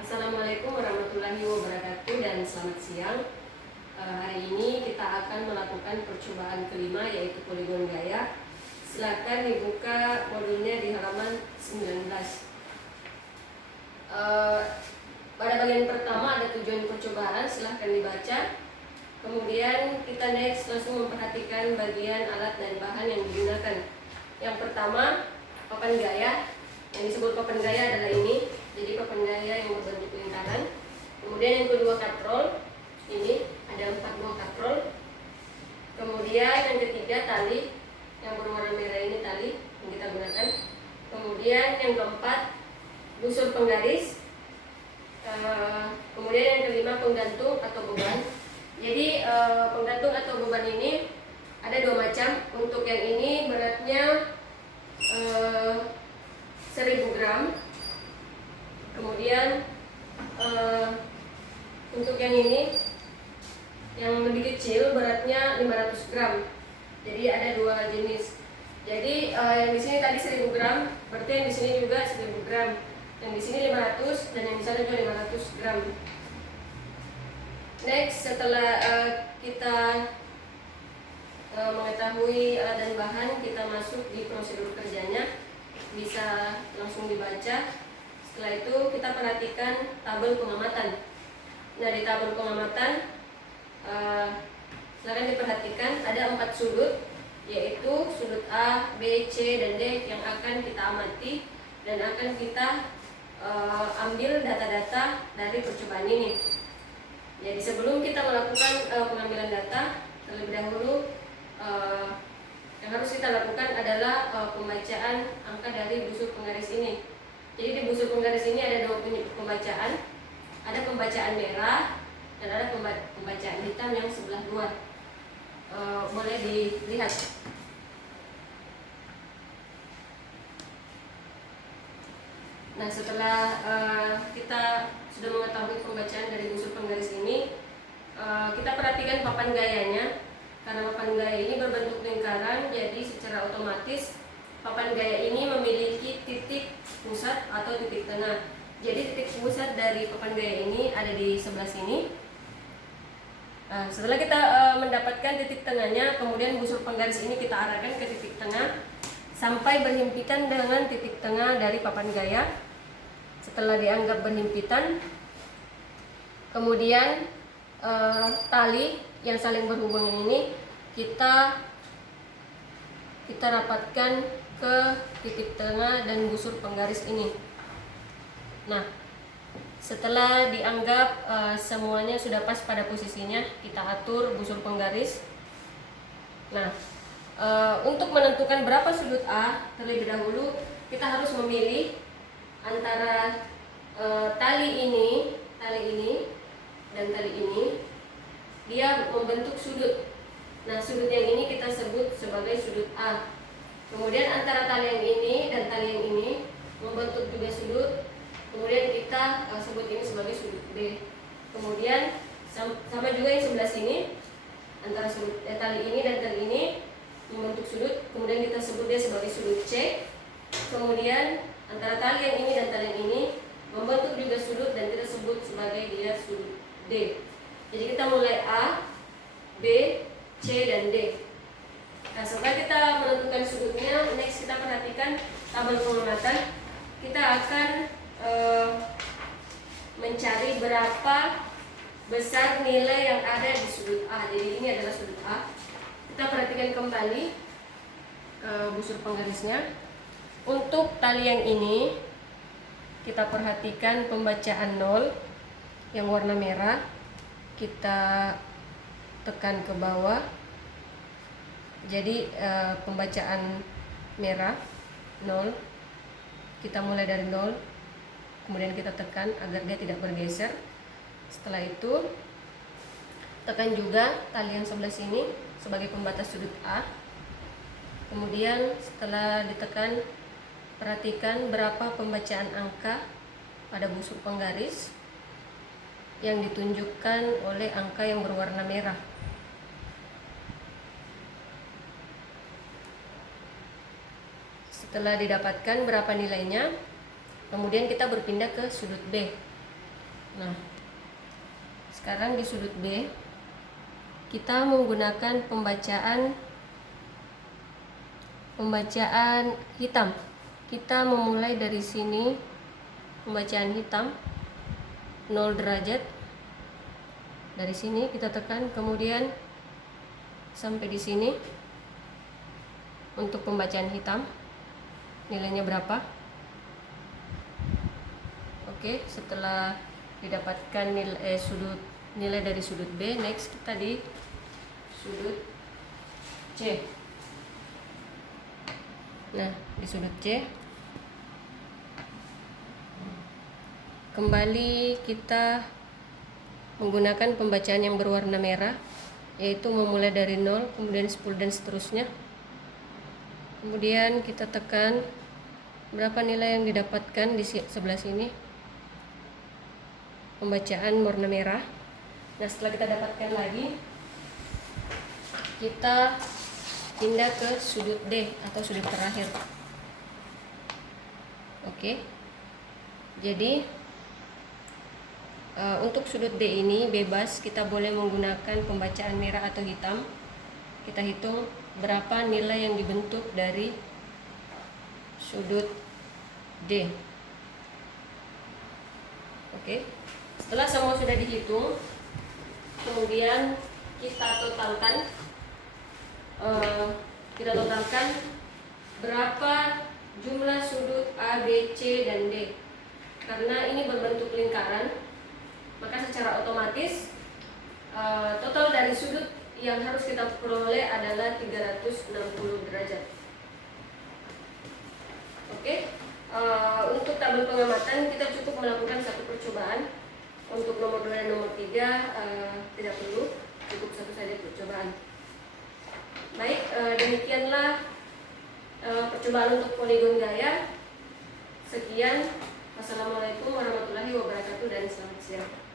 Assalamualaikum warahmatullahi wabarakatuh dan selamat siang. Hari ini kita akan melakukan percobaan kelima yaitu poligon gaya. Silakan dibuka modulnya di halaman 19. Pada bagian pertama ada tujuan percobaan, silahkan dibaca. Kemudian kita next langsung memperhatikan bagian alat dan bahan yang digunakan. Yang pertama, papan gaya. Yang disebut papan gaya adalah ini. Jadi papan gaya yang berbentuk lingkaran. Kemudian yang kedua katrol. Ini ada 4 buah katrol. Kemudian yang ketiga tali yang berwarna merah, ini tali yang kita gunakan. Kemudian yang keempat busur penggaris. Kemudian yang kelima penggantung atau beban. Jadi penggantung atau beban ini ada 2 macam. Untuk yang ini beratnya 1000 gram. Kemudian untuk yang ini yang lebih kecil beratnya 500 gram. Jadi ada 2 jenis. Jadi yang di sini tadi 1000 gram, berarti yang di sini juga 1000 gram. Yang di sini 500 dan yang di sana juga 500 gram. Next, setelah kita mengetahui alat dan bahan, kita masuk di prosedur kerjanya. Bisa langsung dibaca. Setelah itu kita perhatikan tabel pengamatan. Nah, di tabel pengamatan silakan diperhatikan ada 4 sudut, yaitu sudut A, B, C, dan D yang akan kita amati dan akan kita ambil data-data dari percobaan ini. Jadi sebelum kita melakukan pengambilan data, terlebih dahulu yang harus kita lakukan adalah pembacaan angka dari busur penggaris ini. Jadi di busur penggaris ini ada 2 pembacaan. Ada pembacaan merah dan ada pembacaan hitam yang sebelah 2. Boleh dilihat. Nah, setelah kita sudah mengetahui pembacaan dari busur penggaris ini, kita perhatikan papan gayanya. Karena papan gaya ini berbentuk lingkaran, jadi secara otomatis papan gaya ini memiliki titik pusat atau titik tengah. Jadi titik pusat dari papan gaya ini ada di sebelah sini. Nah, setelah kita mendapatkan titik tengahnya, kemudian busur penggaris ini kita arahkan ke titik tengah sampai berhimpitan dengan titik tengah dari papan gaya. Setelah dianggap berhimpitan, kemudian tali yang saling berhubungan ini kita rapatkan ke titik tengah dan busur penggaris ini. Nah, setelah dianggap semuanya sudah pas pada posisinya, kita atur busur penggaris. Nah, untuk menentukan berapa sudut A, terlebih dahulu kita harus memilih antara tali ini dan tali ini. Dia membentuk sudut. Nah, sudut yang ini kita sebut sebagai sudut A. Kemudian antara tali yang ini dan tali yang ini membentuk juga sudut. Kemudian kita sebut ini sebagai sudut B. Kemudian sama juga yang sebelah sini, antara sudut tali ini dan tali ini membentuk sudut. Kemudian kita sebut dia sebagai sudut C. Kemudian antara tali yang ini dan tali yang ini membentuk juga sudut dan kita sebut sebagai dia sudut D. Jadi kita mulai A, B, C, dan D. Nah, setelah kita menentukan sudutnya, next kita perhatikan tabel pengamatan. Kita akan mencari berapa besar nilai yang ada di sudut A. Jadi ini adalah sudut A. Kita perhatikan kembali busur penggarisnya. Untuk tali yang ini kita perhatikan pembacaan 0 yang warna merah. Kita tekan ke bawah. Jadi pembacaan merah 0. Kita mulai dari 0. Kemudian kita tekan agar dia tidak bergeser. Setelah itu tekan juga tali yang sebelah sini sebagai pembatas sudut A. Kemudian setelah ditekan, perhatikan berapa pembacaan angka pada busur penggaris yang ditunjukkan oleh angka yang berwarna merah. Setelah didapatkan berapa nilainya, kemudian kita berpindah ke sudut B. Nah, sekarang di sudut B kita menggunakan pembacaan hitam. Kita memulai dari sini, pembacaan hitam 0 derajat. Dari sini kita tekan, kemudian sampai di sini. Untuk pembacaan hitam nilainya berapa? Oke, setelah didapatkan nilai dari sudut B, next kita di sudut C. Nah, di sudut C kembali kita menggunakan pembacaan yang berwarna merah, yaitu memulai dari 0, kemudian 10 dan seterusnya. Kemudian kita tekan berapa nilai yang didapatkan di sebelah sini, pembacaan warna merah. Nah, setelah kita dapatkan lagi, kita pindah ke sudut D atau sudut terakhir. Oke, jadi untuk sudut D ini bebas, kita boleh menggunakan pembacaan merah atau hitam. Kita hitung berapa nilai yang dibentuk dari sudut D. Oke, setelah semua sudah dihitung, kemudian kita totalkan berapa jumlah sudut A, B, C, dan D. Karena ini berbentuk lingkaran, maka secara otomatis total dari sudut yang harus kita peroleh adalah 360 derajat. Oke, untuk tabel pengamatan kita cukup melakukan satu percobaan. Untuk nomor 2 dan nomor 3 tidak perlu, cukup satu saja percobaan. Baik, demikianlah percobaan untuk poligon gaya. Sekian, wassalamualaikum warahmatullahi wabarakatuh dan selamat siang.